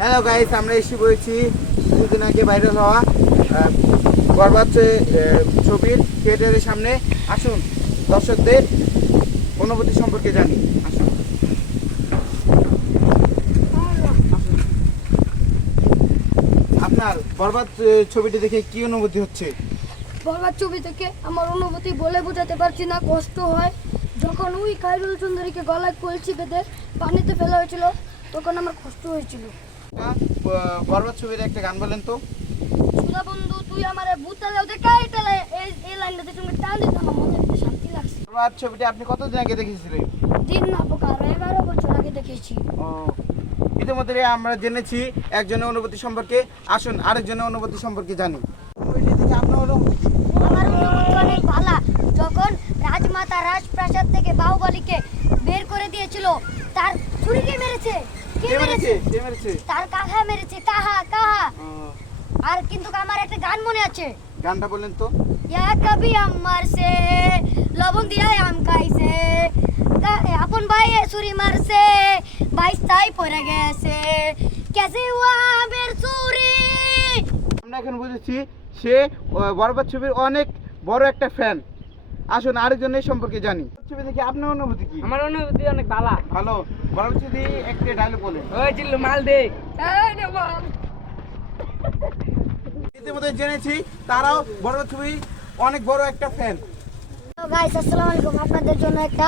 Hello guys, আমরা এসে পড়েছি কিছুদিন আগে ভাইরাল হওয়া বরবাদ ছবির থিয়েটারের সামনে। আসুন দর্শকদের অনুভূতি সম্পর্কে জানি। আসুন। আপনার বরবাদ ছবিটি দেখে কি অনুভূতি হচ্ছে? বরবাদ ছবি থেকে আমার অনুভূতি বলে বোঝাতে পারছি না, কষ্ট হয়। যখন ওই খায়রুল সুন্দরীকে গলায় কলসি বেঁধে পানিতে ফেলা হয়েছিল তখন আমার কষ্ট হয়েছিল। বরবাদ ছবির একটা গান বলেন তো। সুধা বন্ধু তুই আমারে ভূতালে দেখাই তালে এই লাইনটাতে তুমি টান দিতে আমার মনে ভিতরে শান্তি লাগছে। বরবাদ ছবিটি আপনি কতদিন আগে দেখেছিলেন? দিন না পোকা 11 বছর আগে দেখেছি। ইতিমধ্যে আমরা জেনেছি একজনের অনুভূতি সম্পর্কে। আসুন আরেকজনের অনুভূতি সম্পর্কে জানি। ছবিটি দেখে আপনার অনুভূতি কি? আমার অনুভূতি অনেক ভালো। যখন রাজমাতা রাজপ্রাসাদ থেকে বাহুবলীকে বের করে দিয়েছিল, তার ছুরিকে মেরেছে। কে মেরেছে? তার কাহা মেরেছে, কাহা। আর কিন্তু আমার একটা গান মনে আছে। গানটা বলেন তো। ইয়া কবি আমার সে লবণ দিয়া আম খাইছে, আপন ভাই ছুরি মারছে, বাইস্তাই পড়ে গেছে, কেসে হুয়া আমের ছুরি। আমরা এখন বুঝেছি সে বরবাদ ছবির অনেক বড় একটা ফ্যান। আসুন আরেকজনের সম্পর্কে জানি। ছবি দেখে আপনার অনুভূতি কি? আমার অনুভূতি অনেক ভালো। ভালো। বরবাদ ছবি একটা ডায়লগ বলেন। ওই জিল্লু মাল দে। এই নে বল। ইতিমধ্যে জেনেছি তারাও বরবাদ ছবি অনেক বড় একটা ফ্যান। গাইস আসসালামু আলাইকুম, আপনাদের জন্য একটা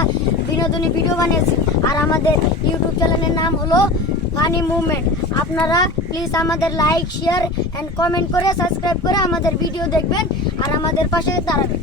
বিনোদনী ভিডিও বানিয়েছি। আর আমাদের ইউটিউব চ্যানেলের নাম হলো ফানি মুভমেন্ট। আপনারা প্লিজ আমাদের লাইক, শেয়ার এন্ড কমেন্ট করে সাবস্ক্রাইব করে আমাদের ভিডিও দেখবেন আর আমাদের পাশে দাঁড়াবেন।